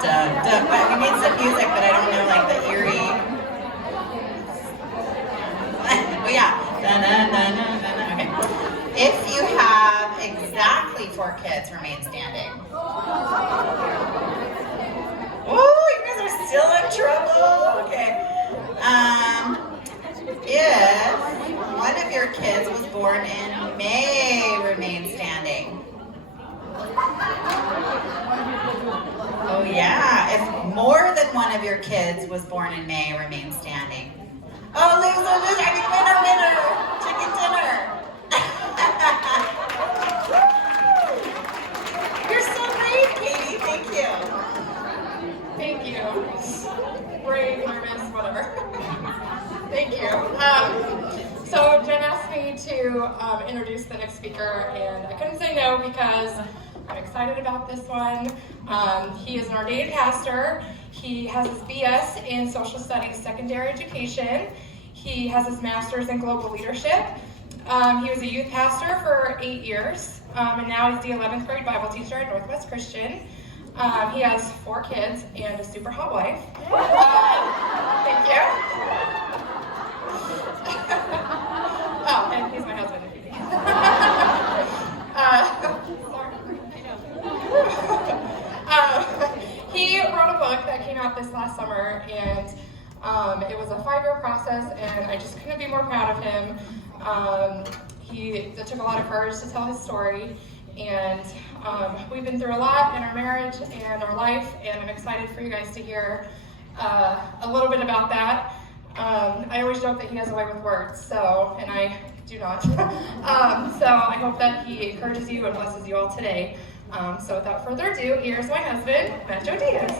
Dun, dun. But we need some music, but I don't know, like the eerie. Oh yeah. Dun, dun, dun, dun, dun, dun. Okay. If you have exactly 4 kids, remain standing. Oh, you guys are still in trouble. Okay. If one of your kids was born in May, remain standing. Oh yeah, if more than one of your kids was born in May, remain standing. Oh, loser, I mean winner, chicken dinner. You're so brave, Katie, thank you. Thank you. Brave, nervous, whatever. Thank you. So Jen asked me to introduce the next speaker, and I couldn't say no because I'm excited about this one. He is an ordained pastor. He has his BS in Social Studies Secondary Education. He has his master's in Global Leadership. He was a youth pastor for 8 years, and now he's the 11th grade Bible teacher at Northwest Christian. He has 4 kids and a super hot wife. Thank you. Oh, and he's my husband if you think. He wrote a book that came out this last summer, and it was a 5-year process, and I just couldn't be more proud of him. It took a lot of courage to tell his story, and we've been through a lot in our marriage and our life, and I'm excited for you guys to hear a little bit about that. I always joke that he has a way with words, and I do not. So I hope that he encourages you and blesses you all today. So without further ado, here's my husband, Nacho Diaz.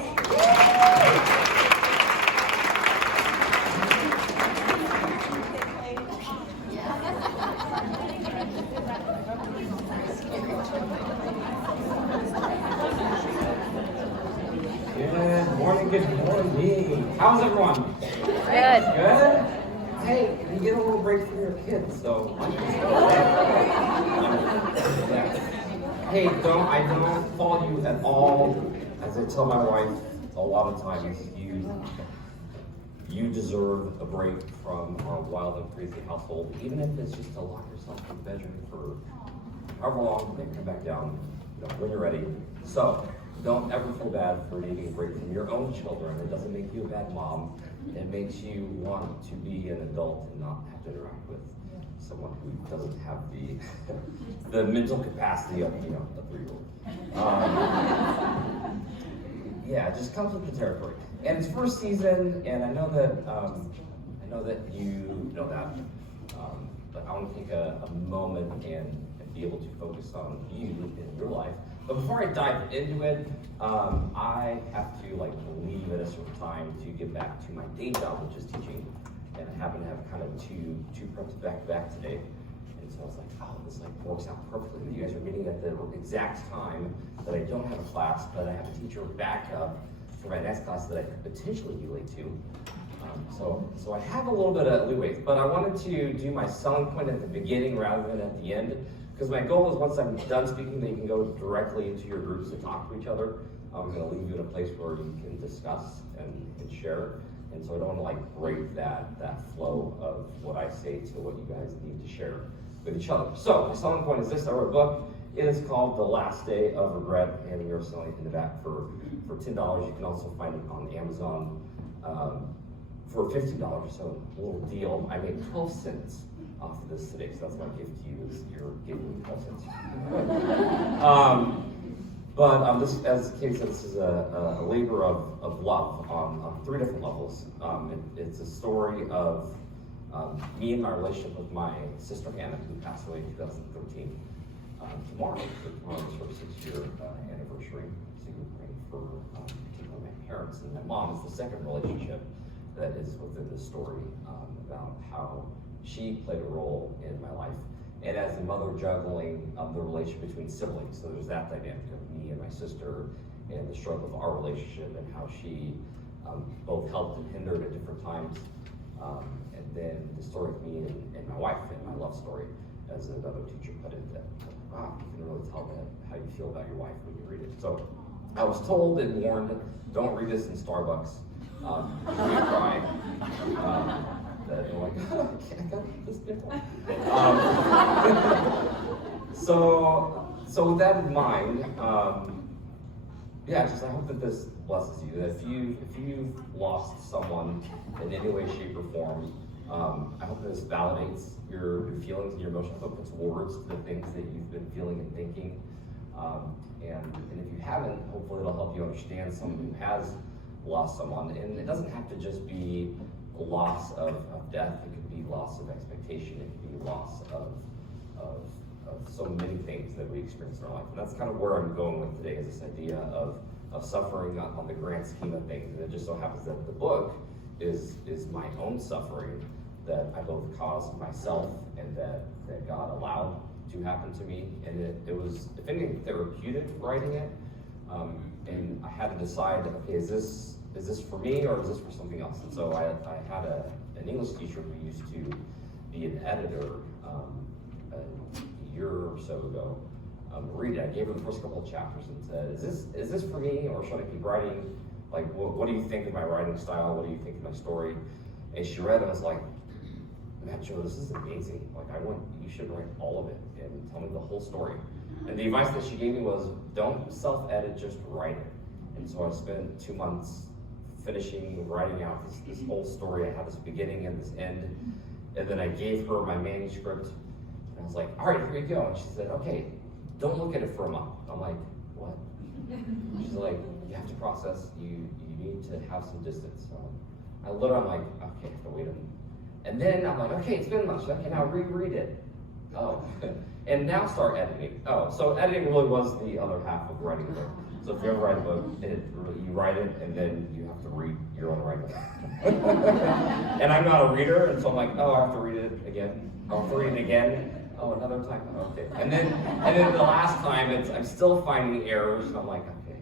Good morning. How's everyone? Good. Good? Hey, you get a little break from your kids, so. Hey, I don't fault you at all. As I tell my wife a lot of times, you deserve a break from our wild and crazy household, even if it's just to lock yourself in the bedroom for however long, then come back down when you're ready. So, don't ever feel bad for needing a break from your own children. It doesn't make you a bad mom. It makes you want to be an adult and not have to interact with someone who doesn't have the mental capacity of a 3-year-old. Yeah, it just comes with the territory. And it's first season, and I know that you know that. But I want to take a moment and be able to focus on you in your life. But before I dive into it, I have to leave at a certain time to get back to my day job, which is teaching. And I happen to have kind of two preps back to back today. And so I was like, oh, this works out perfectly. You guys are meeting at the exact time that I don't have a class, but I have a teacher backup for my next class that I could potentially be late to. So I have a little bit of leeway, but I wanted to do my selling point at the beginning rather than at the end. Because my goal is once I'm done speaking that you can go directly into your groups and talk to each other. I'm going to leave you in a place where you can discuss and share. And so I don't want to break that flow of what I say to what you guys need to share with each other. So my selling point is this. I wrote a book. It is called The Last Day of Regret, and you're selling it in the back for $10. You can also find it on Amazon for $50. So a little deal. I made 12 cents off of this today, so that's my gift to you is you're giving me 12 cents. But this, as Katie said, this is a labor of love on 3 different levels. It's a story of me and my relationship with my sister Hannah, who passed away in 2013. Tomorrow is her 6-year anniversary. So we're praying for particularly my parents, and my mom is the second relationship that is within the story about how she played a role in my life. And as a mother, juggling the relationship between siblings. So there's that dynamic of me and my sister and the struggle of our relationship and how she both helped and hindered at different times. And then the story of me and my wife and my love story, as another teacher put it, that wow, you can really tell that how you feel about your wife when you read it. So I was told and warned, don't read this in Starbucks. You're gonna cry. That you're like, oh, I got this nipple. So with that in mind, yeah, just I hope that this blesses you. That if you've lost someone in any way, shape, or form, I hope this validates your feelings and your emotions. I hope it puts words to the things that you've been feeling and thinking. And if you haven't, hopefully it'll help you understand someone who has lost someone. And it doesn't have to just be a loss of death. It could be loss of expectation. It could be loss of so many things that we experience in our life. And that's kind of where I'm going with today, is this idea of suffering on the grand scheme of things. And it just so happens that the book is my own suffering that I both caused myself and that God allowed to happen to me. And it was, if anything, therapeutic writing it. And I had to decide, okay, is this for me or is this for something else? And so I had an English teacher who used to be an editor a year or so ago. Read it. I gave her the first couple of chapters and said, is this for me, or should I keep writing? Like, what do you think of my writing style? What do you think of my story? And she read it and was like, man, Joe, this is amazing. Like, you should write all of it and tell me the whole story. And the advice that she gave me was, don't self-edit, just write it. And so I spent 2 months writing out this whole story. I had this beginning and this end. And then I gave her my manuscript. And I was like, all right, here you go. And she said, okay, don't look at it for a month. I'm like, what? She's like, you have to process, you need to have some distance. I literally, I'm like, okay, I have to wait a minute. And then I'm like, okay, it's been a month. She's like, okay, now reread it. Oh, and now start editing. Oh, so editing really was the other half of writing a book. So if you ever write a book, you write it and then you have to read your own writing. And I'm not a reader, and so I'm like, oh, I have to read it again. I'll have to read it again. Oh, another time. Okay. And then the last time, I'm still finding errors, and I'm like, okay,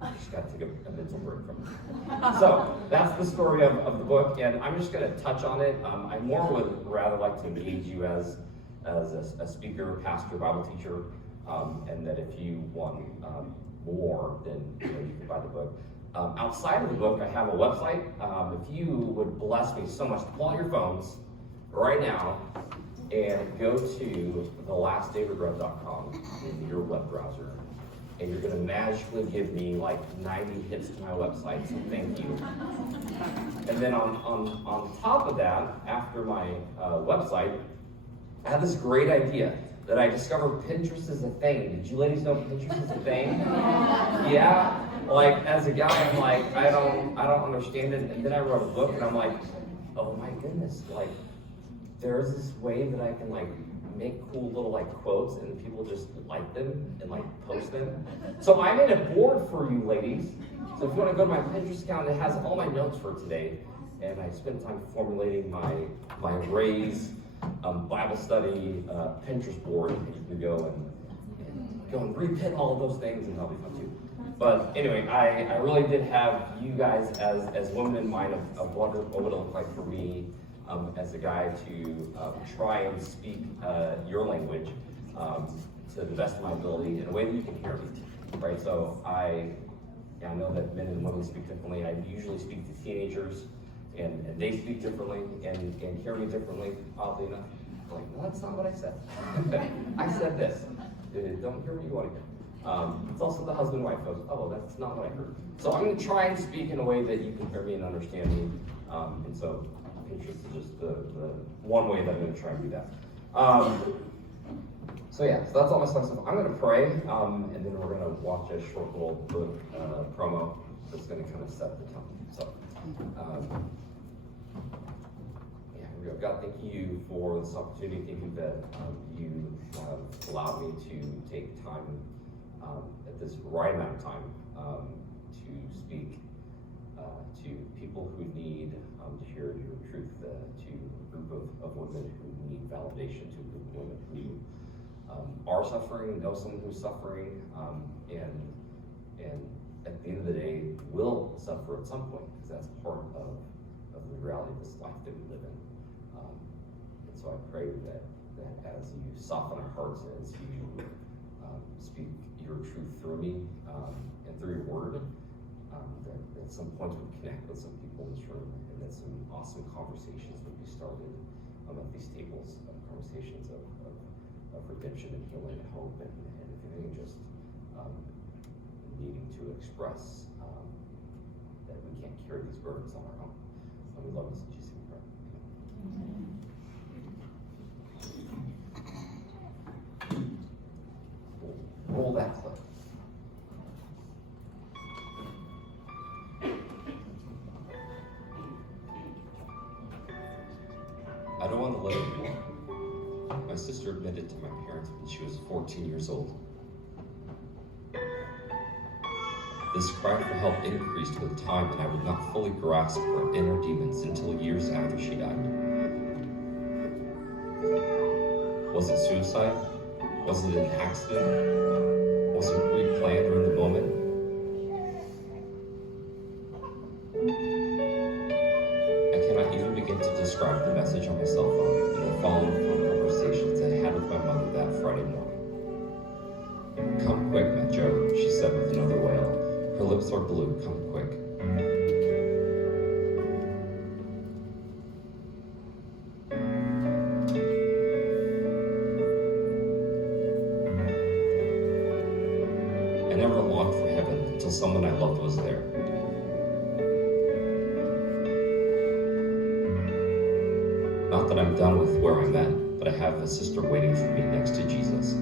I just gotta take a mental break from it. So that's the story of the book, and I'm just gonna touch on it. I more would rather like to engage you as a speaker, pastor, Bible teacher, and that if you want more, then you can buy the book. Outside of the book, I have a website. If you would bless me so much, pull out your phones right now and go to thelastdavidrudd.com in your web browser, and you're going to magically give me like 90 hits to my website, so thank you. And then on top of that, after my website, I had this great idea that I discovered Pinterest is a thing. Did you ladies know Pinterest is a thing? Yeah. Like, as a guy, I'm like, I don't understand it. And then I wrote a book, and I'm like, oh my goodness, like, there's this way that I can like make cool little like quotes, and people just like them and like post them. So I made a board for you ladies. So if you want to go to my Pinterest account, it has all my notes for today. And I spent time formulating my Raise Bible study Pinterest board. You can go and repin all of those things, and that'll be fun too. But anyway, I really did have you guys as women in mind of what it would look like for me as a guy to try and speak your language to the best of my ability in a way that you can hear me, right? So I know that men and women speak differently. I usually speak to teenagers, and they speak differently and hear me differently, oddly enough. I'm like, no, that's not what I said. I said this. Don't hear what you want to hear. It's also the husband-wife goes, oh, that's not what I heard. So I'm going to try and speak in a way that you can hear me and understand me. And so Pinterest is just the one way that I'm going to try and do that. So that's all my stuff. I'm going to pray, and then we're going to watch a short little promo that's going to kind of set the tone. So, here we go. God, thank you for this opportunity. Thank you that you have allowed me to take time at this right amount of time to speak to people who need to hear your truth, to a group of women who need validation, to a group of women who are suffering, know someone who's suffering, and at the end of the day will suffer at some point, because that's part of the reality of this life that we live in. And so I pray that as you soften our hearts, as you speak your truth through me and through your word. That at some point would connect with some people in this room, and that some awesome conversations would be started at these tables, conversations of redemption and healing and hope, and if anything, just needing to express that we can't carry these burdens on our own. We love you, in Jesus' name. Roll that clip. I don't want to let it go. My sister admitted to my parents when she was 14 years old. This cry for help increased with time, and I would not fully grasp her inner demons until years after she died. Was it suicide? Was it an accident? Was it pre-planned or in the moment? I cannot even begin to describe the message on my cell phone and the following phone conversations I had with my mother that Friday morning. "Come quick, Aunt Joe," she said with another wail. Her lips are blue. "Come quick." I never longed for heaven until someone I loved was there. Not that I'm done with where I'm at, but I have a sister waiting for me next to Jesus.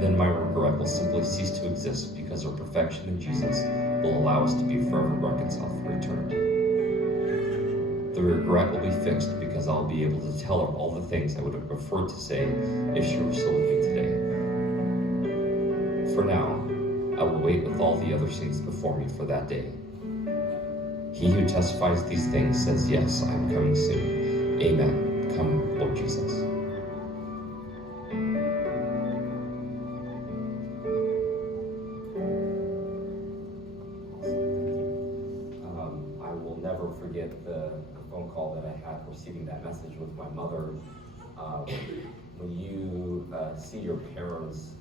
Then my regret will simply cease to exist because our perfection in Jesus will allow us to be forever reconciled for eternity. The regret will be fixed because I'll be able to tell her all the things I would have preferred to say if she were still with me today. For now, I will wait with all the other things before me for that day. He who testifies these things says, "Yes, I am coming soon. Amen. Come, Lord Jesus." I will never forget the phone call that I had receiving that message with my mother. When you see your parents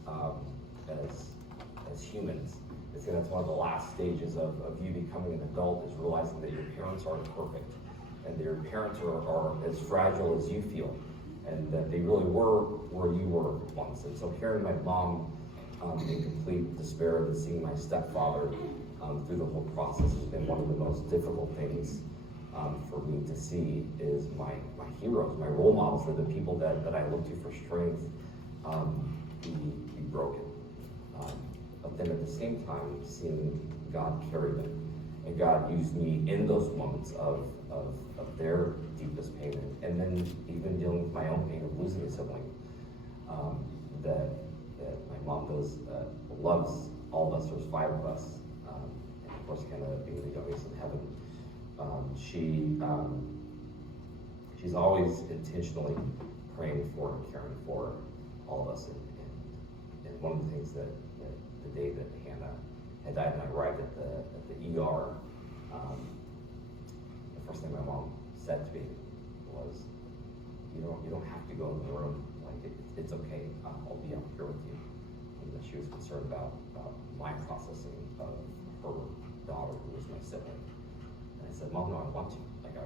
as humans, I think that's one of the last stages of you becoming an adult, is realizing that your parents aren't perfect, and that your parents are as fragile as you feel, and that they really were where you were once. And so hearing my mom in complete despair and seeing my stepfather through the whole process has been one of the most difficult things for me to see. Is my heroes, my role models, are the people that I look to for strength, be broken. But then at the same time, seeing God carry them, and God used me in those moments of their deepest pain, and then even dealing with my own pain of losing a sibling. That my mom loves all of us. There's 5 of us, and of course, kind of being the youngest in heaven. She's always intentionally praying for and caring for all of us, and one of the things that the day that Hannah had died and I arrived at the ER, the first thing my mom said to me was, "You don't have to go in the room. Like it's okay. I'll be out here with you." And that she was concerned about my processing of her daughter, who was my sibling. And I said, "Mom, no, I want to. Like I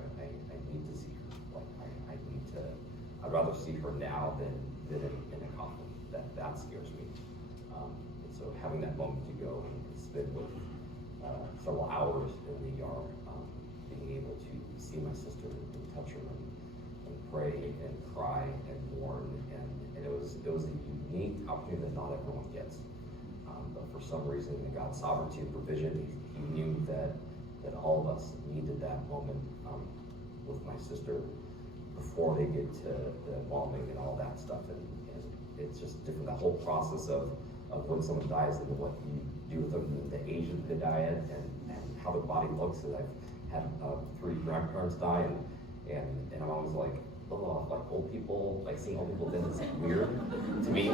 need to see her. Like I need to. I'd rather see her now than in a coffin. That scares me." So having that moment to go and spend with several hours in the ER, being able to see my sister and touch her and pray and cry and mourn, and it was a unique opportunity that not everyone gets. But for some reason, in God's sovereignty and provision, He knew that all of us needed that moment with my sister before they get to the embalming and all that stuff, and it's just different. That whole process of when someone dies and what you do with them, the age that they die at, and how their body looks. And I've had 3 grandparents die, and I'm always like, oh, like old people, like seeing old people dead is weird to me.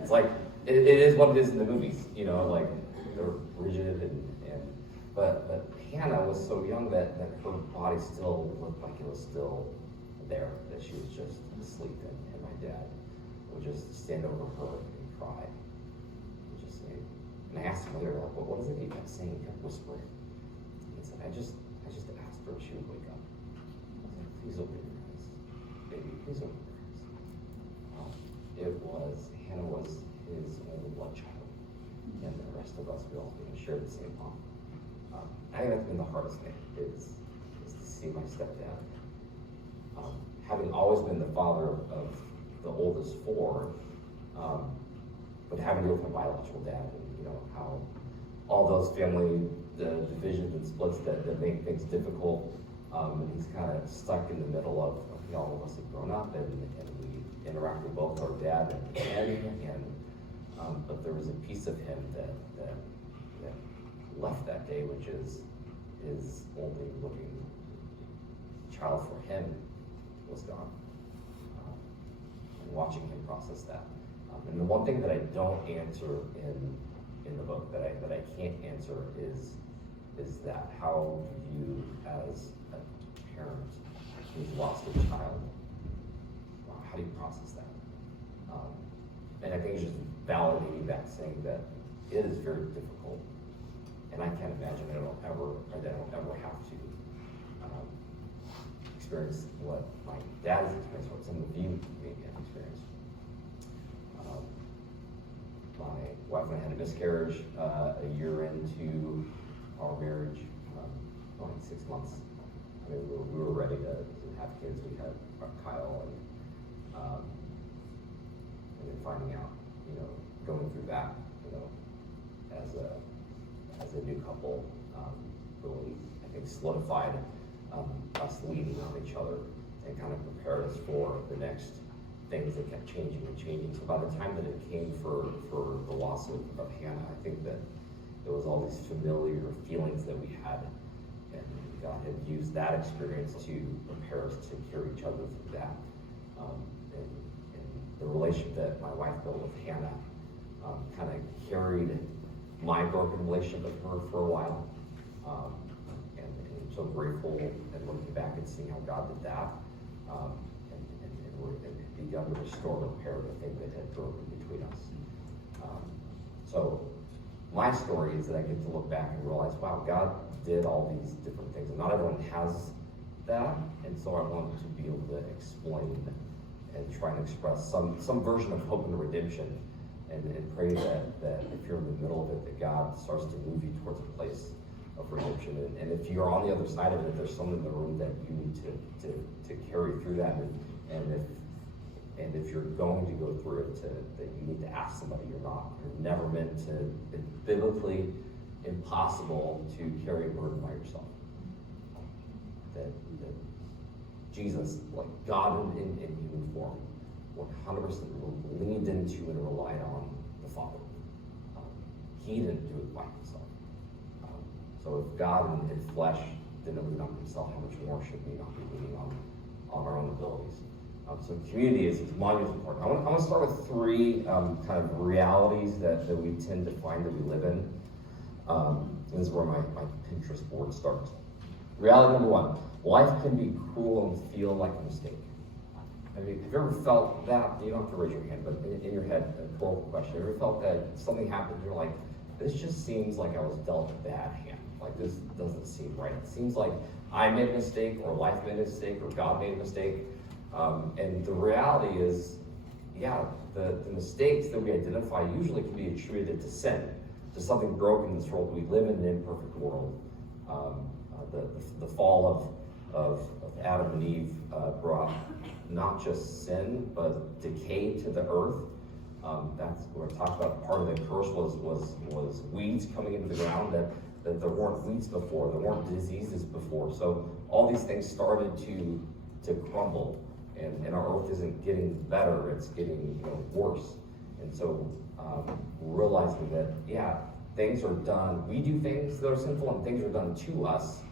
It's like it is what it is in the movies, like they're rigid but Hannah was so young that her body still looked like it was still there, that she was just asleep, and my dad would just stand over her and cry. And just say, and I asked him later, like, what is it he kept saying? He kept whispering. He said, I just asked her if she would wake up. I was like, please open your eyes. Baby, please open your eyes. Hannah was his only blood child. And the rest of us, we all shared the same mom. I think that's been the hardest thing, is to see my stepdad. Having always been the father of the oldest four, but having to deal with my biological dad, and how all those family divisions and splits that make things difficult, and he's kind of stuck in the middle of all of us have grown up, and we interact with both our dad and but there was a piece of him that left that day, which is his only living child for him was gone. And watching him process that. And the one thing that I don't answer in the book, that I can't answer, is that how you, as a parent who's lost a child, how do you process that? And I think it's just validating that, saying that it is very difficult. And I can't imagine that I don't ever have to experience what my dad has experienced, what some of you maybe have experienced. My wife and I had a miscarriage a year into our marriage, only 6 months. I mean, we were ready to have kids. We had Kyle, and then finding out, going through that, as a new couple, really, I think, solidified us leaning on each other and kind of prepared us for the next things that kept changing and changing. So by the time that it came for the loss of Hannah, I think that there was all these familiar feelings that we had, and God had used that experience to prepare us to carry each other through that. And the relationship that my wife built with Hannah kind of carried my broken relationship with her for a while. And I'm so grateful and looking back and seeing how God did that. And begun to restore and repair the thing that had broken between us. So my story is that I get to look back and realize, wow, God did all these different things. And not everyone has that. And so I want to be able to explain and try and express some version of hope and redemption, and pray that if you're in the middle of it, that God starts to move you towards a place of redemption. And if you're on the other side of it, there's someone in the room that you need to carry through that. And if you're going to go through it, that you need to ask somebody. You're never meant to. It's biblically impossible to carry a burden by yourself. That Jesus, like God in human form, 100% leaned into and relied on the Father. He didn't do it by himself. So if God in flesh didn't lean on himself, how much more should we not be leaning on our own abilities? So community is monumentally important. I want to start with three kind of realities that we tend to find that we live in. This is where my Pinterest board starts. Reality number one, life can be cruel and feel like a mistake. I mean, have you ever felt that? You don't have to raise your hand, but in your head, a rhetorical question. Have you ever felt that something happened and you're like, this just seems like I was dealt a bad hand. Like, this doesn't seem right. It seems like I made a mistake, or life made a mistake, or God made a mistake. And the reality is, yeah, the mistakes that we identify usually can be attributed to sin, to something broken in this world. We live in an imperfect world. The fall of Adam and Eve brought not just sin, but decay to the earth. That's what I talked about. Part of the curse was weeds coming into the ground that there weren't weeds before, there weren't diseases before. So all these things started to crumble, and our earth isn't getting better, it's getting worse. And so realizing that, yeah, things are done, we do things that are sinful, and things are done to us.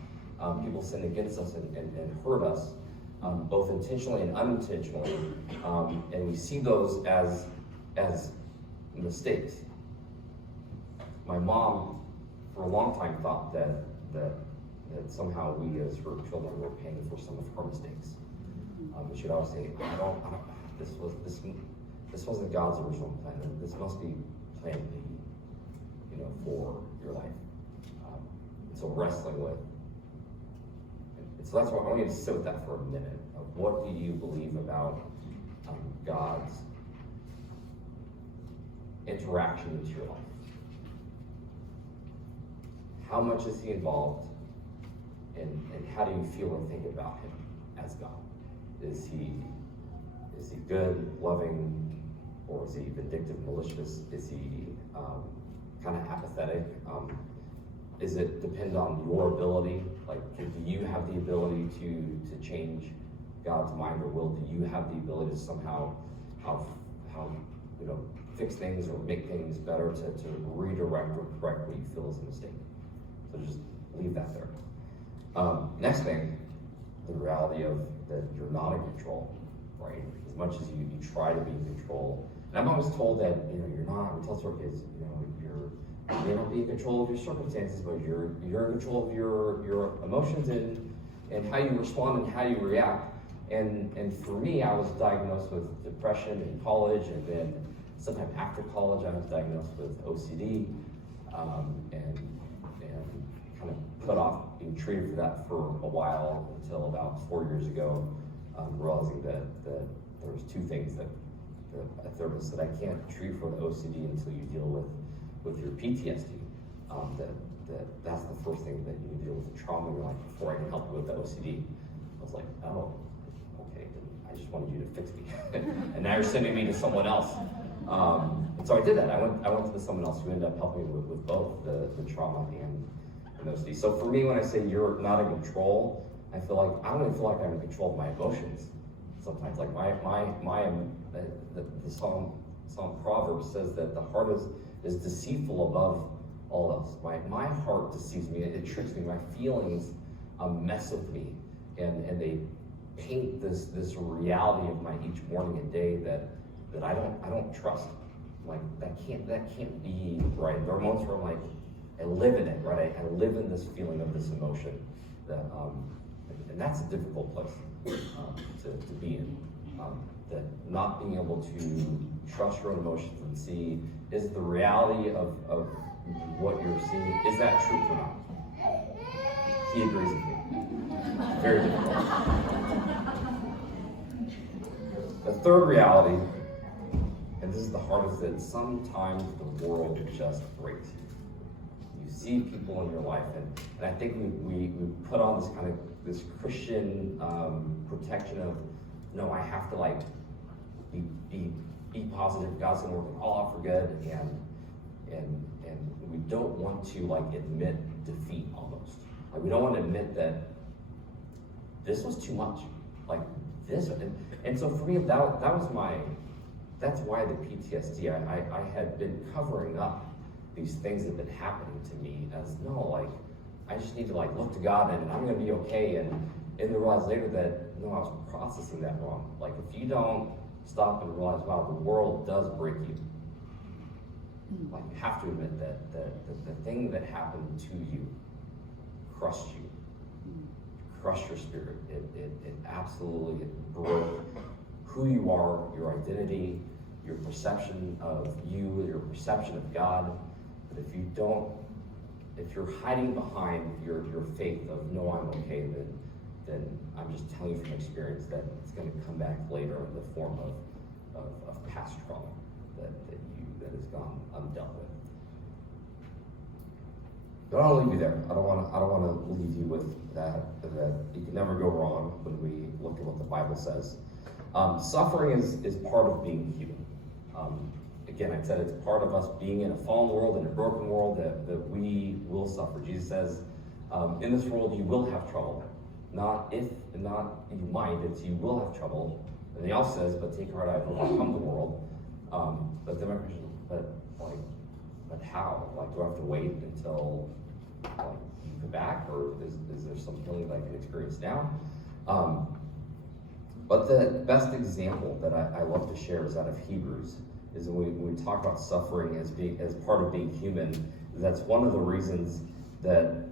People sin against us and hurt us, both intentionally and unintentionally, and we see those as mistakes. My mom, for a long time, thought that somehow we as her children were paying for some of her mistakes. She'd always say, this wasn't God's original plan. This must be plan B, for your life. So wrestling with. And so that's why I want you to sit with that for a minute. Of what do you believe about God's interaction into your life? How much is he involved? And how do you feel or think about him as God? Is he good, loving, or is he vindictive, malicious? Is he kind of apathetic? Is it depend on your ability? Like, do you have the ability to change God's mind or will? Do you have the ability to somehow how fix things or make things better to redirect or correct what you feel is a mistake? So just leave that there. Next thing, the reality of that you're not in control, right? As much as you try to be in control. And I'm always told that, you're not. We tell our kids, you may not be in control of your circumstances, but you're in control of your emotions and how you respond and how you react. And for me, I was diagnosed with depression in college, and then sometime after college, I was diagnosed with OCD, and kind of put off being treated for that for a while until about 4 years ago, realizing that there was two things that a therapist said, I can't treat for the OCD until you deal with your PTSD. That's the first thing that you need to deal with, the trauma in your life before I can help you with the OCD. I was like, oh, okay, I just wanted you to fix me. And now you're sending me to someone else. And so I did that. I went to someone else who ended up helping me with both the trauma and OCD. So for me, when I say you're not in control, I don't even feel like I'm in control of my emotions. Sometimes, like the Psalm Proverbs says that the heart is deceitful above all else. My heart deceives me. It tricks me. My feelings mess with me, and they paint this reality of my each morning and day that I don't trust. Like that can't be right. There are moments where I'm like, I live in it, right? I live in this feeling of this emotion that and that's a difficult place to be in. That not being able to trust your own emotions and see, is the reality of what you're seeing, is that truth or not? He agrees with me. Very difficult. The third reality, and this is the hardest, that sometimes the world just breaks you. You see people in your life, and I think we put on this kind of this Christian protection of, no, I have to be positive. God's gonna work it all out for good, and we don't want to admit defeat almost. We don't want to admit that this was too much. And so for me, that's why the PTSD. I had been covering up these things that had been happening to me as I just need to look to God and I'm gonna be okay, and then realize later that no, I was processing that wrong. If you don't stop and realize, wow, the world does break you. You have to admit that the thing that happened to you crushed you, crushed your spirit. It absolutely broke who you are, your identity, your perception of you, your perception of God. But if you're hiding behind your faith of, no, I'm okay, then I'm just telling you from experience that it's going to come back later in the form of past trauma that has gone undealt with. But I don't leave you there. I don't want to leave you with that you can never go wrong when we look at what the Bible says. Suffering is part of being human. Again, I said it's part of us being in a fallen world, in a broken world, that we will suffer. Jesus says, in this world you will have trouble. Not if, and not you might, it's you will have trouble. And he also says, but take heart, I have overcome the world. But then my question is, but how? Do I have to wait until you come back, or is there some healing that I can experience now? But the best example that I love to share is out of Hebrews. Is when we talk about suffering as part of being human. That's one of the reasons that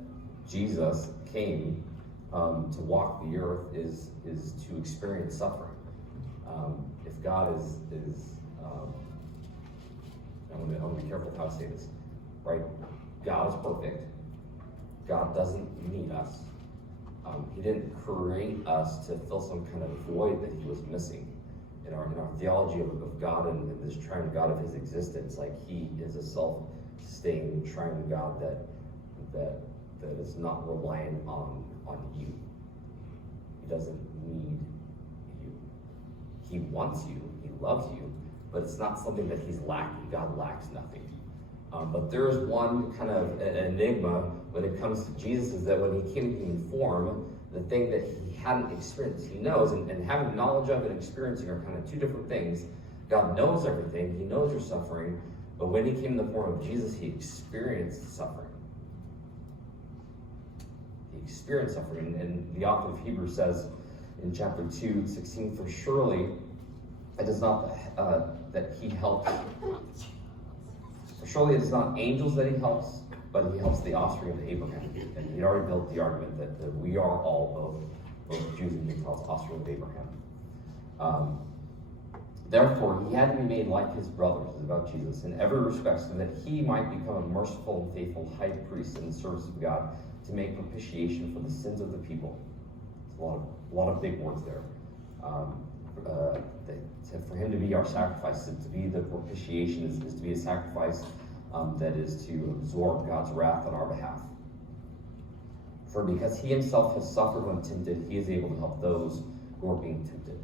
Jesus came to walk the earth is to experience suffering. If God is I'm gonna be careful how I say this, right? God is perfect. God doesn't need us. He didn't create us to fill some kind of void that he was missing. In our theology of God and this triune God of his existence, like he is a self-sustaining triune God that is not reliant on you. He doesn't need you. He wants you, he loves you, but it's not something that he's lacking. God lacks nothing. But there is one kind of an enigma when it comes to Jesus, is that when he came in human form, the thing that he hadn't experienced, he knows, and having knowledge of and experiencing are kind of two different things. God knows everything, he knows your suffering, but when he came in the form of Jesus, he experienced suffering. He experienced suffering, and the author of Hebrews says in chapter 2:16, for surely it is not that he helps. Surely it is not angels that he helps, but he helps the offspring of Abraham. And he already built the argument that we are all both Jews and Gentiles, offspring of Abraham. Therefore, he had to be made like his brothers, is about Jesus, in every respect, so that he might become a merciful and faithful high priest in the service of God to make propitiation for the sins of the people. It's a lot of big words there. For him to be our sacrifice, to be the propitiation is to be a sacrifice that is to absorb God's wrath on our behalf. For because he himself has suffered when tempted, he is able to help those who are being tempted.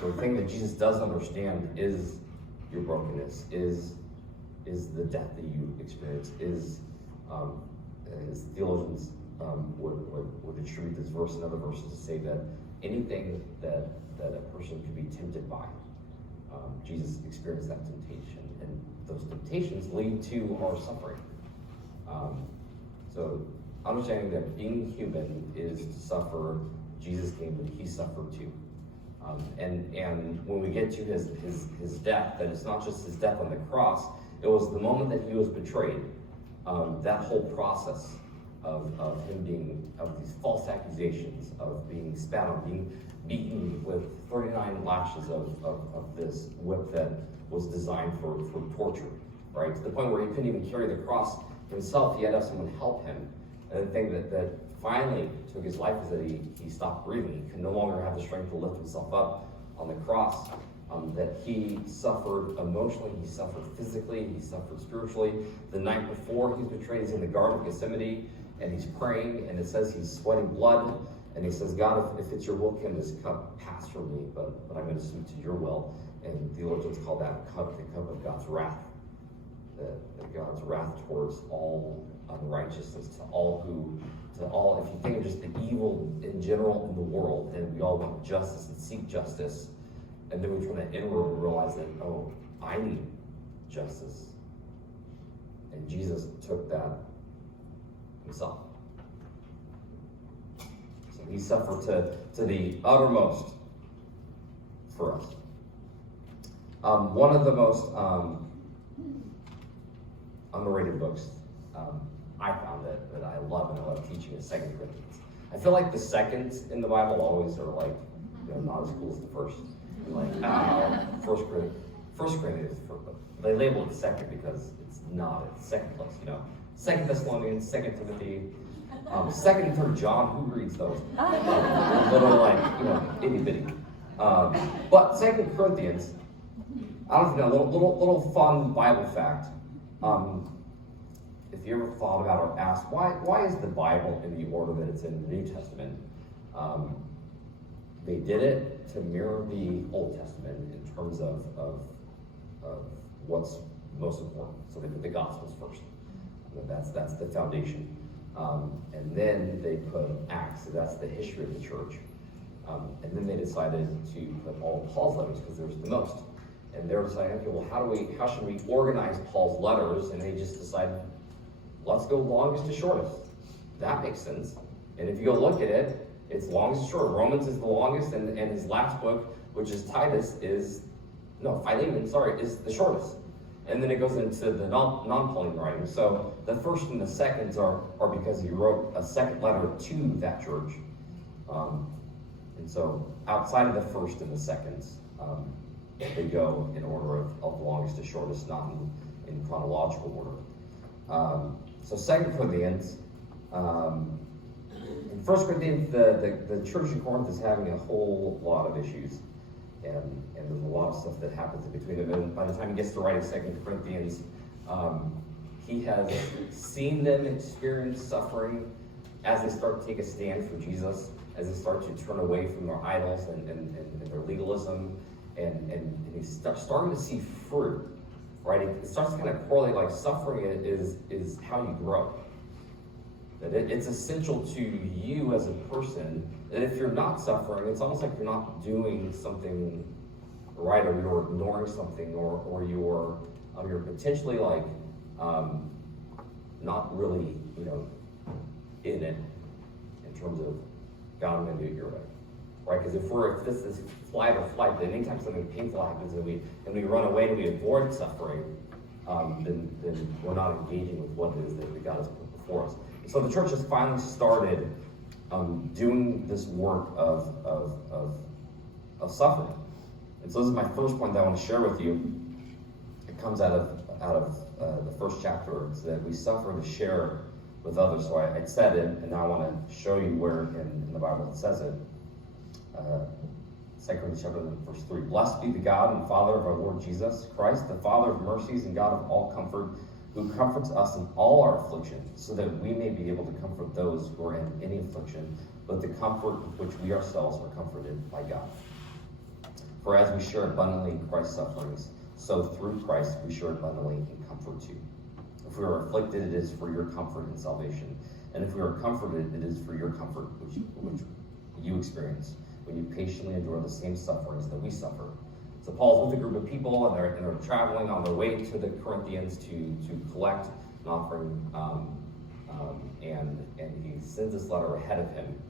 So the thing that Jesus does understand is your brokenness, is the death that you experience, is as theologians would attribute this verse and other verses to say that anything that a person could be tempted by, Jesus experienced that temptation, and those temptations lead to our suffering. So understanding that being human is to suffer, Jesus came, but he suffered too. And when we get to his death, that it's not just his death on the cross, it was the moment that he was betrayed. That whole process of him being, of these false accusations, of being spat on, being beaten with 39 lashes of this whip that was designed for torture, right? To the point where he couldn't even carry the cross himself. He had to have someone help him. And the thing that finally took his life is that he stopped breathing. He could no longer have the strength to lift himself up on the cross. That he suffered emotionally, he suffered physically, he suffered spiritually. The night before he's betrayed, he's in the Garden of Gethsemane, and he's praying, and it says he's sweating blood, and he says, God, if it's your will, can this cup pass from me? But I'm going to submit to your will. And theologians call that cup the cup of God's wrath. That God's wrath towards all unrighteousness, to all, if you think of just the evil in general in the world, and we all want justice and seek justice, and then we turn that inward and realize that, oh, I need justice. And Jesus took that himself. So he suffered to the uttermost for us. One of the most underrated books I found that I love and I love teaching is 2 Corinthians. I feel like the seconds in the Bible always are like, not as cool as the first. Like, First Corinthians, they label it second because it's not. It's second place, 2 Thessalonians, 2 Timothy, 2nd and 3rd John. Who reads those? Little like, itty bitty. But 2 Corinthians, I don't know, little fun Bible fact. If you ever thought about or asked why is the Bible in the order that it's in the New Testament? They did it to mirror the Old Testament in terms of what's most important. So they put the Gospels first. That's the foundation. And then they put Acts, so that's the history of the church. And then they decided to put all of Paul's letters because there's the most. And they were deciding, okay, well, how should we organize Paul's letters? And they just decided, let's go longest to shortest. That makes sense. And if you go look at it, it's longest to short. Romans is the longest, and his last book, which is Titus, is the shortest. And then it goes into the non-Pauline writings. So the first and the seconds are because he wrote a second letter to that church. And so outside of the first and the seconds, they go in order of longest to shortest, not in chronological order. So 2 Corinthians, in 1 Corinthians, the church in Corinth is having a whole lot of issues. And there's a lot of stuff that happens in between them. And by the time he gets to writing 2 Corinthians, he has seen them experience suffering as they start to take a stand for Jesus, as they start to turn away from their idols and their legalism, and he's starting to see fruit, right? It starts to kind of correlate, like suffering is how you grow. That it's essential to you as a person, that if you're not suffering, it's almost like you're not doing something right, or you're ignoring something, or you're potentially like not really, in it in terms of God, I'm going to do it your way, right? Because if this is flight or flight, then anytime something painful happens and we run away and we avoid suffering, then we're not engaging with what it is that God has put before us. So the church has finally started doing this work of suffering. And so this is my first point that I want to share with you. It comes out of the first chapter. It's that we suffer to share with others. So I said it, and now I want to show you where in the Bible it says it. 2 Corinthians chapter verse 3. Blessed be the God and Father of our Lord Jesus Christ, the Father of mercies and God of all comfort, who comforts us in all our affliction, so that we may be able to comfort those who are in any affliction, with the comfort with which we ourselves are comforted by God. For as we share abundantly in Christ's sufferings, so through Christ we share abundantly in comfort too. If we are afflicted, it is for your comfort and salvation. And if we are comforted, it is for your comfort, which you experience when you patiently endure the same sufferings that we suffer. So Paul's with a group of people, and they're traveling on their way to the Corinthians to collect an offering, and he sends this letter ahead of him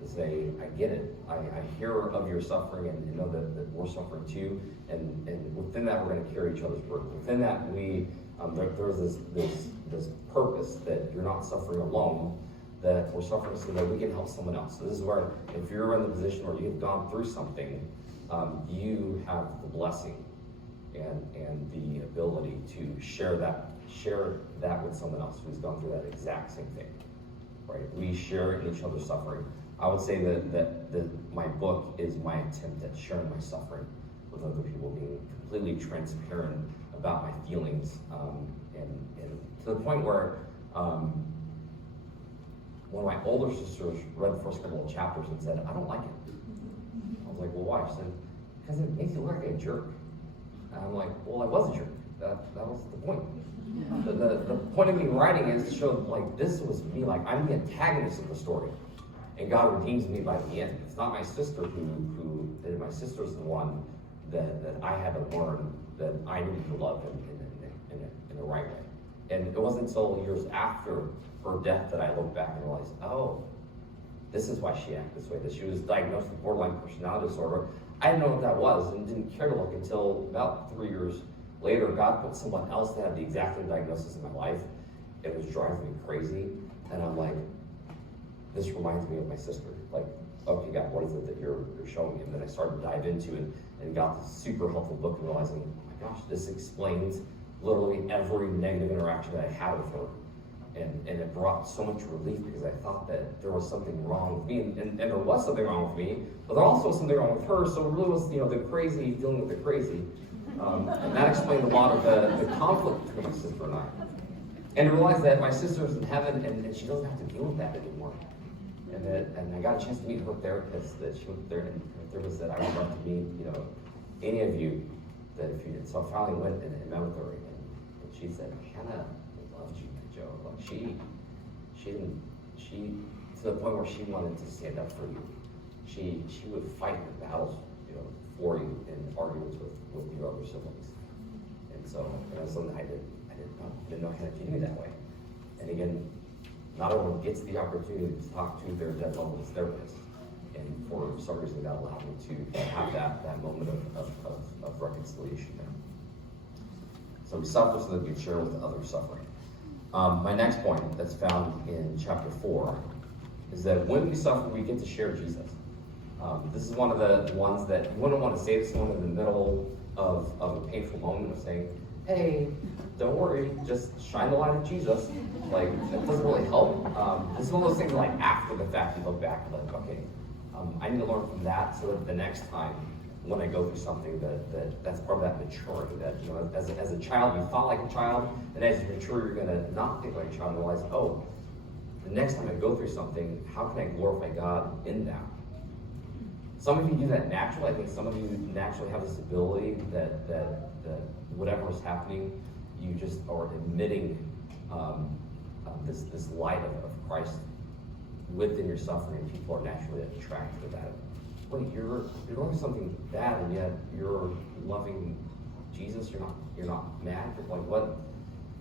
to say, I get it. I hear of your suffering, and you know that we're suffering too. And within that, we're going to carry each other's burden. Within that, there's this purpose that you're not suffering alone, that we're suffering so that we can help someone else. So this is where, if you're in the position where you've gone through something, you have the blessing and the ability to share that with someone else who's gone through that exact same thing, right? We share in each other's suffering. I would say that my book is my attempt at sharing my suffering with other people, being completely transparent about my feelings, and to the point where one of my older sisters read the first couple of chapters and said, I don't like it. I was like, well, why? She said, because it makes you look like a jerk. And I'm like, well, I was a jerk. That was the point. The point of me writing is to show, like, this was me, like, I'm the antagonist of the story. And God redeems me by the end. It's not my sister who did it. My sister's the one that I had to learn that I needed to love in the right way. And it wasn't until years after her death that I looked back and realized, oh, this is why she acted this way, that she was diagnosed with borderline personality disorder. I didn't know what that was and didn't care to look until about 3 years later. God put someone else that had the exact same diagnosis in my life. It was driving me crazy. And I'm like, this reminds me of my sister. Like, okay, God, what is it that you're showing me? And then I started to dive into it and got this super helpful book, and realizing, oh my gosh, this explains literally every negative interaction that I had with her. And it brought so much relief, because I thought that there was something wrong with me, and there was something wrong with me, but there also was something wrong with her. So it really was, the crazy dealing with the crazy, and that explained a lot of the conflict between my sister and I. And to realize that my sister's in heaven, and she doesn't have to deal with that anymore. And I got a chance to meet her therapist. That she went there, and her therapist said, I would love to meet, any of you that if you did. So I finally went and met with her, and she said, Hannah loved you, Joe. Like she to the point where she wanted to stand up for you. She would fight the battles, for you in arguments with your other siblings. And so that was something I didn't know how to do that way. And again, not everyone gets the opportunity to talk to their dead loved one's therapist. And for some reason that allowed me to have that moment of reconciliation there. So we suffer so that we can share with others suffering. My next point that's found in chapter 4 is that when we suffer, we get to share Jesus. This is one of the ones that you wouldn't want to say to someone in the middle of a painful moment of saying, hey, don't worry, just shine the light of Jesus. Like, that doesn't really help. This is one of those things like after the fact you look back like, okay, I need to learn from that so that the next time when I go through something that's part of that maturity, that, you know, as a child, you thought like a child, and as you mature, you're gonna not think like a child and realize, oh, the next time I go through something, how can I glorify God in that? Some of you do that naturally. I think some of you naturally have this ability that whatever is happening, you just are emitting this light of Christ within your suffering. People are naturally attracted to that. Wait, you're going through something bad, and yet you're loving Jesus. You're not mad. You're like, what?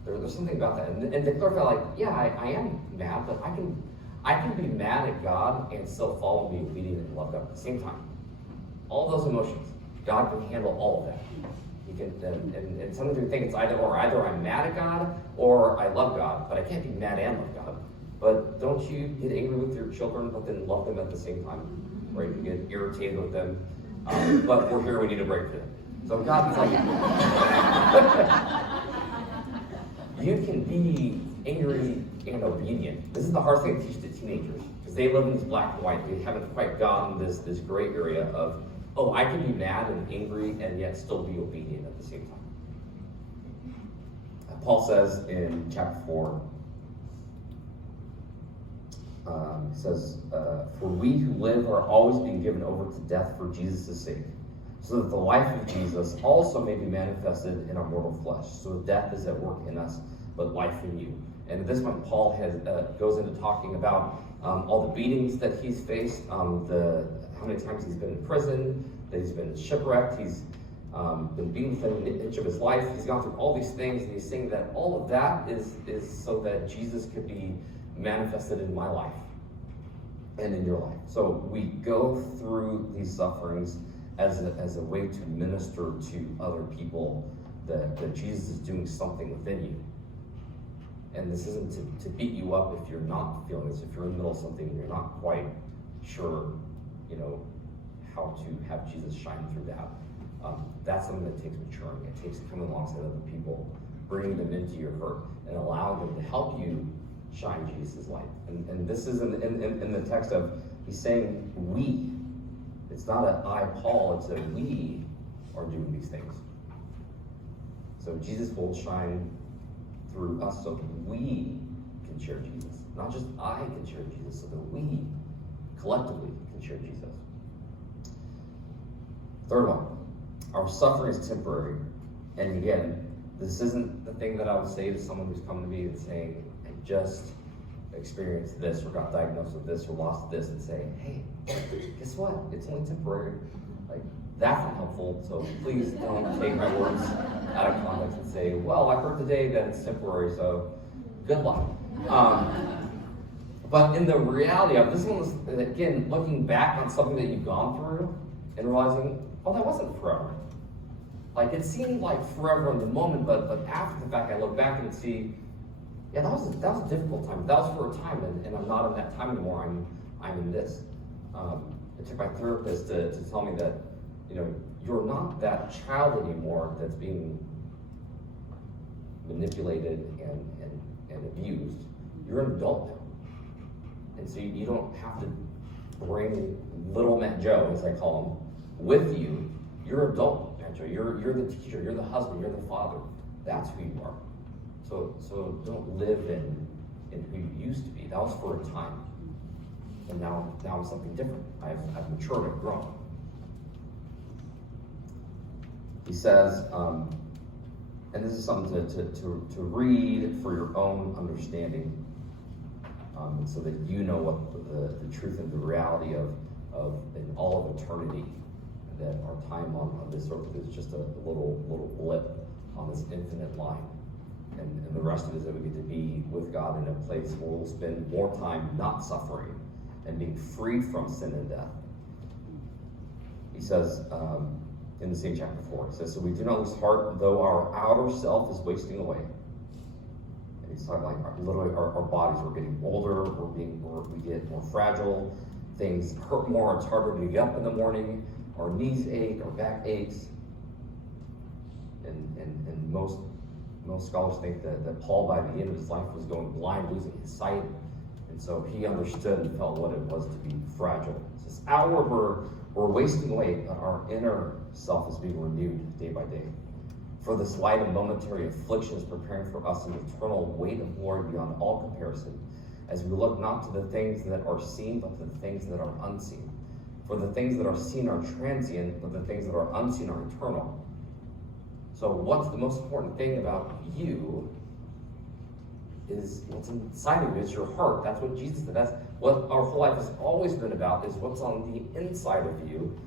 There's something about that. And to clarify, like, yeah, I am mad, but I can be mad at God and still follow and be obedient and love God at the same time. All those emotions, God can handle all of that. He can, and sometimes we think it's either or. Either I'm mad at God or I love God, but I can't be mad and love God. But don't you get angry with your children, but then love them at the same time, right? You get irritated with them, but we're here, we need a break for them. So God's like, you can be angry and obedient. This is the hard thing to teach to teenagers, because they live in this black and white. They haven't quite gotten this gray area of, oh, I can be mad and angry and yet still be obedient at the same time. Paul says in chapter 4, he says, for we who live are always being given over to death for Jesus' sake, so that the life of Jesus also may be manifested in our mortal flesh. So death is at work in us, but life in you. And at this point, Paul goes into talking about all the beatings that he's faced, how many times he's been in prison, that he's been shipwrecked, he's been beaten within an inch of his life. He's gone through all these things, and he's saying that all of that is so that Jesus could be manifested in my life and in your life. So we go through these sufferings as a way to minister to other people that Jesus is doing something within you. And this isn't to beat you up if you're not feeling this, if you're in the middle of something and you're not quite sure, you know, how to have Jesus shine through that. That's something that takes maturing. It takes coming alongside other people, bringing them into your hurt, and allowing them to help you shine Jesus' light. And this is in the text of, he's saying we. It's not an I, Paul, it's a we are doing these things. So Jesus will shine through us so we can share Jesus. Not just I can share Jesus, so that we collectively can share Jesus. Third one, our suffering is temporary. And again, this isn't the thing that I would say to someone who's coming to me and saying, I just experienced this or got diagnosed with this or lost this, and saying, hey, guess what? It's only temporary. Like, that's not helpful, so please don't take my words out of context and say, well, I heard today that it's temporary, so good luck. But in the reality of this one was, again, looking back on something that you've gone through and realizing, oh, that wasn't forever. Like, it seemed like forever in the moment, but after the fact, I look back and see, yeah, that was a difficult time. That was for a time, and I'm not in that time anymore. I'm in this. It took my therapist to tell me that, you know, you're not that child anymore that's being manipulated and abused. You're an adult now, and so you don't have to bring little Matt Joe, as I call him, with you. You're adult Matt Joe. You're the teacher. You're the husband. You're the father. That's who you are. So don't live in who you used to be. That was for a time. And now I'm something different. I've matured and grown. He says, and this is something to read for your own understanding, so that you know what the truth and the reality of in all of eternity, that our time on this earth is just a little blip on this infinite line. And the rest of it is that we get to be with God in a place where we'll spend more time not suffering and being freed from sin and death. He says, in the same chapter 4, he says, so we do not lose heart, though our outer self is wasting away. And he's talking like literally our bodies are getting older, we get more fragile, things hurt more, it's harder to get up in the morning, our knees ache, our back aches. And most scholars think that Paul, by the end of his life, was going blind, losing his sight. And so he understood and felt what it was to be fragile. It says, outward we're wasting away, but our inner self is being renewed day by day. For this light and momentary affliction is preparing for us an eternal weight of glory beyond all comparison, as we look not to the things that are seen, but to the things that are unseen. For the things that are seen are transient, but the things that are unseen are eternal. So what's the most important thing about you is what's inside of you, is your heart. That's what Jesus did. That's what our whole life has always been about, is what's on the inside of you.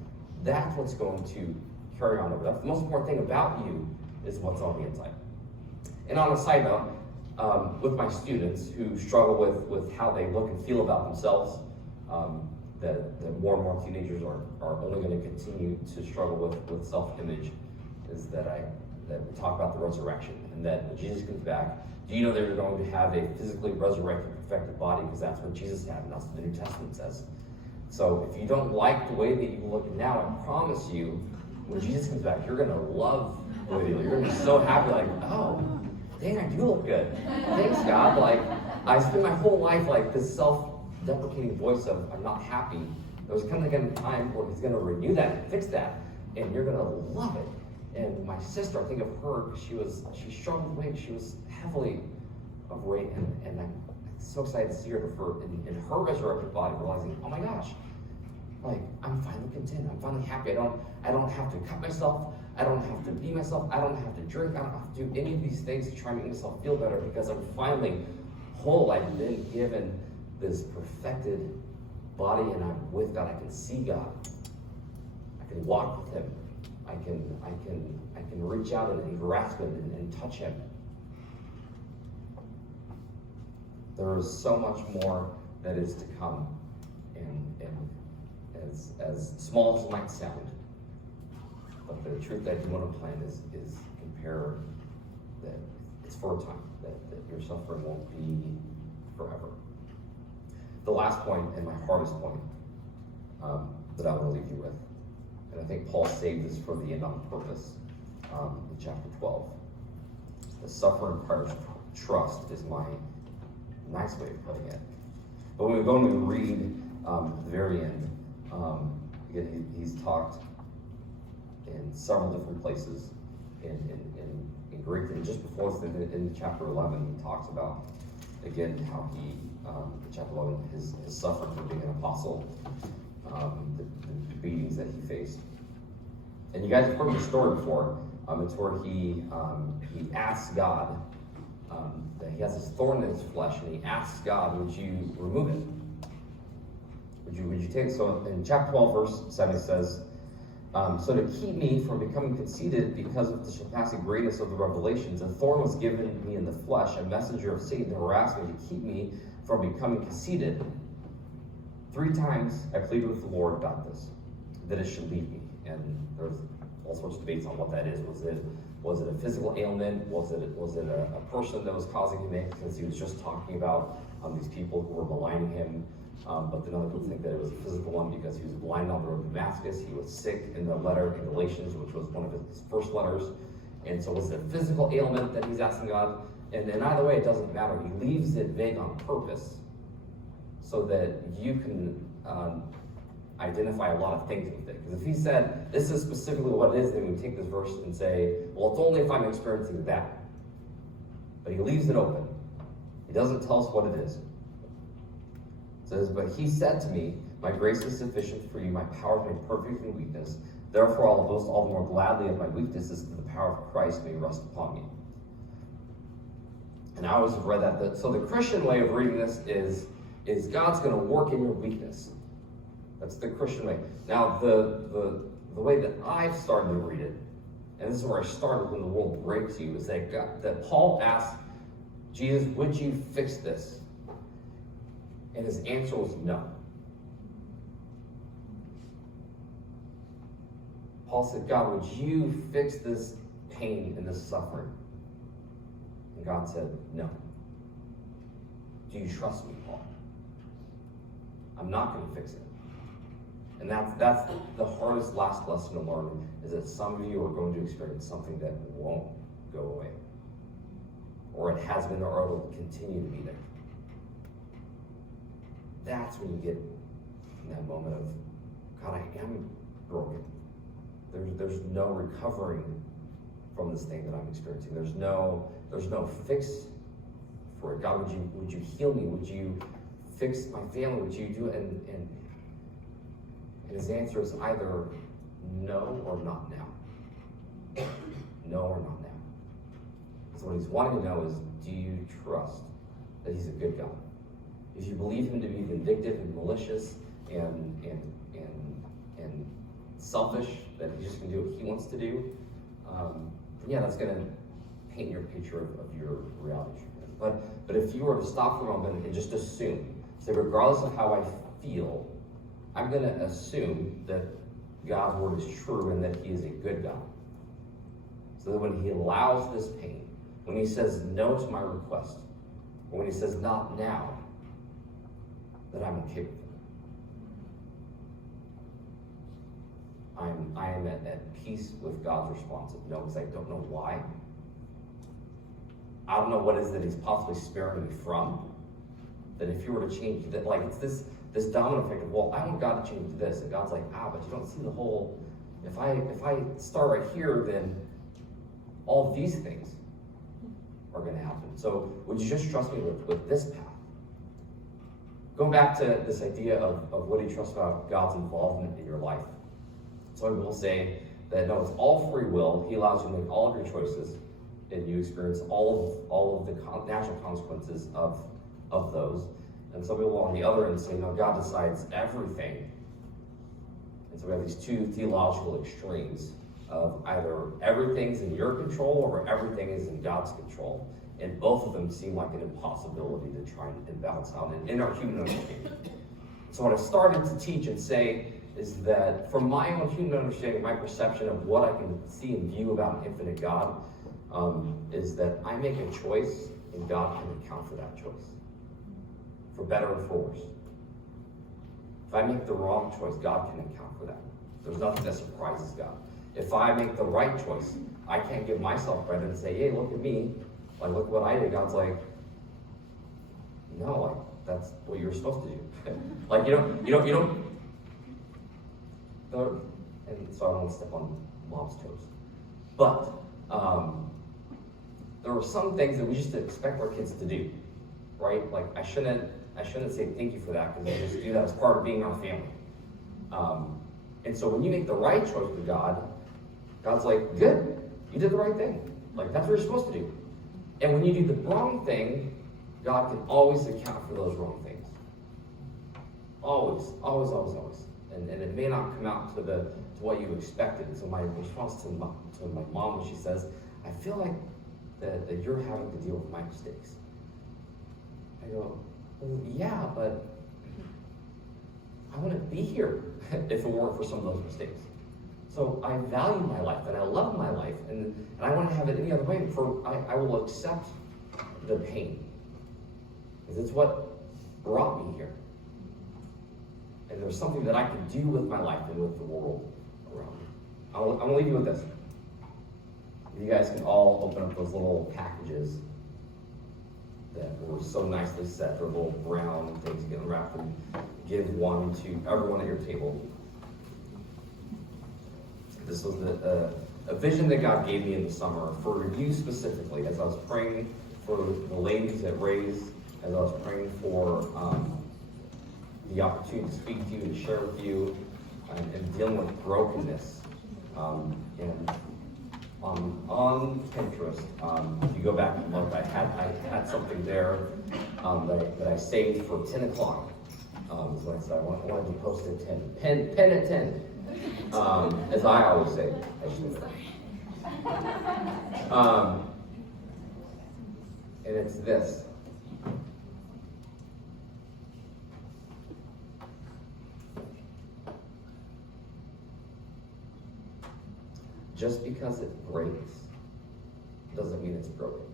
That's what's going to carry on over. That's the most important thing about you, is what's on the inside. And on a side note, with my students who struggle with how they look and feel about themselves, that more and more teenagers are only going to continue to struggle with self-image, is that we talk about the resurrection, and that when Jesus comes back, do you know they're going to have a physically resurrected, perfected body? Because that's what Jesus had, and that's what the New Testament says. So if you don't like the way that you look now, I promise you, when Jesus comes back, you're going to love the way you look. You're going to be so happy, like, oh, dang, I do look good. Thanks, God. Like, I spent my whole life like this self-deprecating voice of, I'm not happy. There's coming again a time where he's going to renew that and fix that, and you're going to love it. And my sister, I think of her, she struggled with weight. She was heavily overweight, and I'm so excited to see her in her resurrected body, realizing, oh my gosh, like, I'm finally content. I'm finally happy. I don't have to cut myself. I don't have to be myself. I don't have to drink. I don't have to do any of these things to try and make myself feel better, because I'm finally whole. I've been given this perfected body, and I'm with God. I can see God. I can walk with Him. I can reach out and grasp Him and touch Him. There is so much more that is to come, and as small as it might sound, but the truth that I do want to plant is compare that it's for a time, that your suffering won't be forever. The last point, and my hardest point, that I want to leave you with, and I think Paul saved this for the end on purpose, in chapter 12. The suffering requires trust is my nice way of putting it. But when we go and we read at the very end, again, he's talked in several different places in Greek, and just before in chapter 11, he talks about again how he in chapter 11 his suffering from being an apostle, the beatings that he faced. And you guys have heard the story before. It's where he asks God that he has this thorn in his flesh, and he asks God, would you remove it? Would you take it? So in chapter 12, verse 7, it says, so to keep me from becoming conceited because of the surpassing greatness of the revelations, a thorn was given me in the flesh, a messenger of Satan to harass me, to keep me from becoming conceited. 3 times I pleaded with the Lord about this, that it should leave me. And there's all sorts of debates on what that is. Was it a physical ailment? Was it a person that was causing him it? Because he was just talking about these people who were maligning him. But then other people think that it was a physical one because he was blind on the road to Damascus. He was sick in the letter in Galatians, which was one of his first letters. And so was it a physical ailment that he's asking God? And either way, it doesn't matter. He leaves it vague on purpose so that you can identify a lot of things with it. Because if he said, this is specifically what it is, then we take this verse and say, well, it's only if I'm experiencing that. But he leaves it open. He doesn't tell us what it is. It says, but he said to me, my grace is sufficient for you, my power is made perfect in weakness. Therefore, I will boast all the more gladly of my weaknesses, that the power of Christ may rest upon me. And I always have read that. So the Christian way of reading this is God's going to work in your weakness. That's the Christian way. Now, the way that I've started to read it, and this is where I started when the world breaks you, is that Paul asked Jesus, would you fix this? And his answer was no. Paul said, God, would you fix this pain and this suffering? And God said, no. Do you trust me, Paul? I'm not going to fix it. And that's the hardest last lesson to learn, is that some of you are going to experience something that won't go away. Or it has been there, or it will continue to be there. That's when you get in that moment of, God, I am broken. There's no recovering from this thing that I'm experiencing. There's no fix for it. God, would you heal me? Would you fix my family? Would you do it? And his answer is either no or not now. No or not now. So what he's wanting to know is, do you trust that he's a good God? If you believe him to be vindictive and malicious and selfish, that he's just going to do what he wants to do, yeah, that's going to paint your picture of your reality. But if you were to stop for a moment and just assume, say, regardless of how I feel, I'm going to assume that God's word is true and that he is a good God. So that when he allows this pain, when he says no to my request, or when he says not now, that I'm okay with it. I am at peace with God's response of no, because I don't know why. I don't know what it is that he's possibly sparing me from. That if you were to change that, like, it's this domino effect of, well, I want God to change this, and God's like, but you don't see the whole. If I start right here, then all of these things are going to happen. So would you just trust me with this path? Going back to this idea of what do you trust about God's involvement in your life? So I will say that no, it's all free will. He allows you to make all of your choices, and you experience all of the natural consequences of those. And some people on the other end say, no, God decides everything. And so we have these two theological extremes of either everything's in your control or everything is in God's control. And both of them seem like an impossibility to try and balance out in our human understanding. So what I've started to teach and say is that from my own human understanding, my perception of what I can see and view about an infinite God, is that I make a choice and God can account for that choice, for better or for worse. If I make the wrong choice, God can account for that. There's nothing that surprises God. If I make the right choice, I can't give myself credit and say, hey, look at me, like, look what I did. God's like, no, like, that's what you're supposed to do. Like, you don't, and so I don't want to step on mom's toes. But there are some things that we just expect our kids to do, right? Like, I shouldn't say thank you for that, because they just do that as part of being our family. And so when you make the right choice with God, God's like, good, you did the right thing. Like, that's what you're supposed to do. And when you do the wrong thing, God can always account for those wrong things. Always, always, always, always. And it may not come out to what you expected. So my response to my mom when she says, I feel like that you're having to deal with my mistakes. I go, well, yeah, but I wouldn't be here if it weren't for some of those mistakes. So I value my life and I love my life, and I want to have it any other way. I will accept the pain, because it's what brought me here. And there's something that I can do with my life and with the world around me. I'm going to leave you with this. You guys can all open up those little packages that were so nicely set. They're little brown things you can wrap and give one to everyone at your table. This was a vision that God gave me in the summer for you specifically, as I was praying for the ladies at Raise, as I was praying for the opportunity to speak to you and share with you, and dealing with brokenness. And on Pinterest, if you go back and look, I had something there that I saved for 10 o'clock. Is what I said. I wanted to post at 10. Pen at 10. As I always say. And it's this. Just because it breaks doesn't mean it's broken.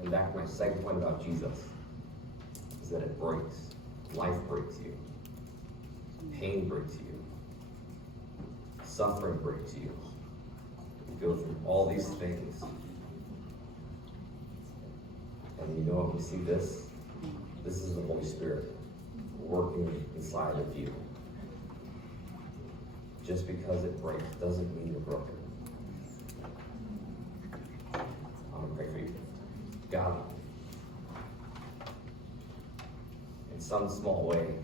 And back to my second point about Jesus, is that it breaks. Life breaks you. pain breaks you, suffering breaks you. You go through all these things. And you know what, we see this? This is the Holy Spirit working inside of you. Just because it breaks doesn't mean you're broken. I'm going to pray for you. God, in some small way,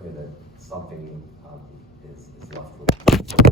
pray that something is left with you.